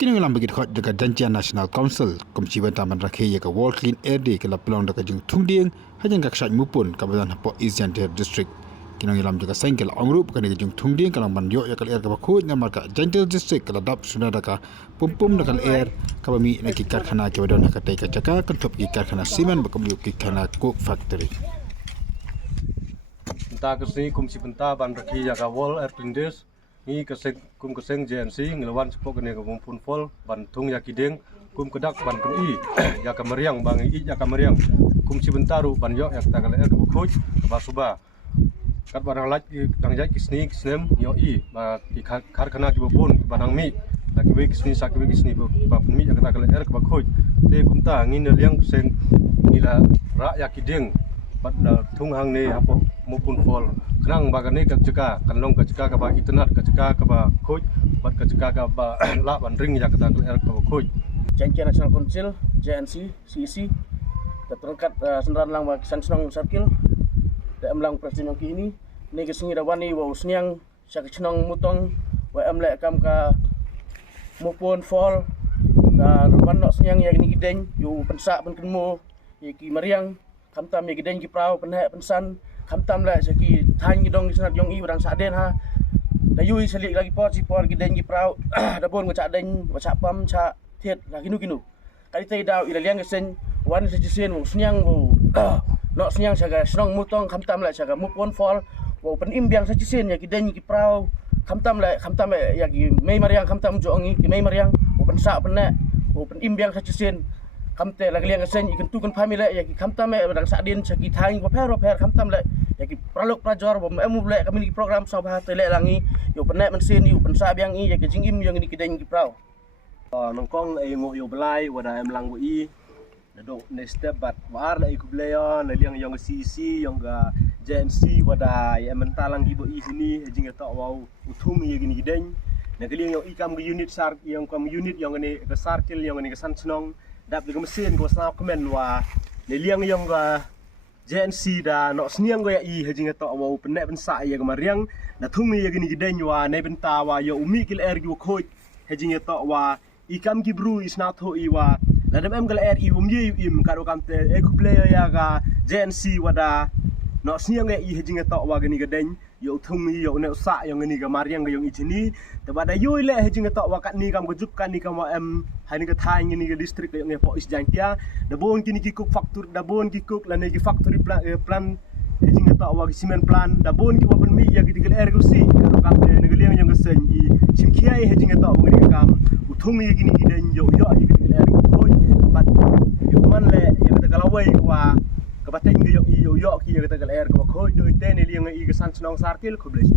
Kini ngelam bagi dekat dekat Janjian National Council, Komisi Taman Rakyat ke World Clean Air Day ke pelong dekat jeng Tungdieng, hanya ngak syak mupun kabupaten Hapok East Jantier District. Kini ngelam juga sengkel angrup ke jeng Tungdieng kalang banyo ya kal air ke bakut namar ka Jantier District ke ladap sudah dekat pumpum dekat air kabami nak karkhana ke wadon dekat tai kacaka kentop karkhana simen bakabyu karkhana coke factory. Entah kesini Komisi Ban Rakyat ke World Air Clean Day ni keseng JNC ngelawan sepok kene ke Mumpun Fol ban tung ya kideng kum kedak ban kum i ya kameriang bang i ya kameriang kum Cibentaru ban yo ya ta kale ke bukuj ke basuba kat barang laj dang jai kisni kisnem yo i ba di karkhana ki bubun banang mi ta ki kisni sak ki kisni ba mi ya ta kale ke bukuj te kum ta ngin liang keseng ila ra ya kideng bat tung hang ne apo Mumpun Fol kenang bagane ka jeka kanlong ka jeka ka ba internet ka jeka ka ba khoj bat ka jeka ka ba la ban ring ya ka ta ka khoj Janjian National Council JNC CEC terangkat sendaran lang ba kisan senang circle da amlang presiden ki ini ni ke singi rawani wa usniang sa kisnong mutong wa amle kam ka Mumpun Fol da ban nok sniang ya ni gideng yu pensak ben kenmo ya ki mariang kamtam ya gideng ki prau penhek pensan kamtam la saki than gidong sanat yong i barang saden ha da yui selik lagi pot si por gideng gi prau da bon ngacak den ngacak pam cha thiet la kinu kali tai daw ila liang sen wan se jisen wo snyang wo no snyang saga snong mutong kamtam la saga Mumpun Fol wo pen imbiang sa jisen ya gideng gi prau kamtam ya gi mei mariang kamtam jo ngi ki mei mariang wo pen sa pen wo pen imbiang sa jisen kamte lagi liang sen ikan tu kan family ya ki kamtam barang saden saki thang wo per kamtam la ya ki pralok prajor bom emu lek kami ni program sabah tele langi yo penek mensin yu pensa biang i ya ki jingim yang ni kideng ki prau nongkong ai ngo yo belai wada em lang i dok next step bat war la iku bleyo na liang yang CC yang ga JNC wada ya mentalang gi bo i sini jinga ta wau utum ye gini kideng na liang yo ikam ge unit sar yang kam unit yang ni ke circle yang ni ke sanchong dap de mesin ko snap komen wa na liang yang ga JNC da no sniang go ya i hejinga to wa penek pensa ya kemariang na thumi ya gini gideng wa ne benta wa yo umi kil air go khoj hejinga to wa ikam ki bru is not ho i wa la dem em gal air i um ye im karo kamte e ku player ya ga JNC wada no sniang ya i hejinga to wa gini gideng yo thumi yo ne sa yo gini kemariang go yo i chini te bada yo le hejinga to wa kat ni kam go jup kan ni kam wa em hani ke thai ni ke district yo nge po is jangtia da bon kini ki cook factory da bon ki cook la ne ki factory plan hejinga to wa cement plan da bon ki wa ben mi ya ki dikel air go si karo kam te ne liang yang sen i chimkiai hejinga to wa ni kam uthumi ye gini giden yo yo i dikel air go khoj bat yo man le ya ka kalawai wa ka bateng yo yo ki ya ka dikel air go khoj do te ne liang i ke san snong sarkil ko bles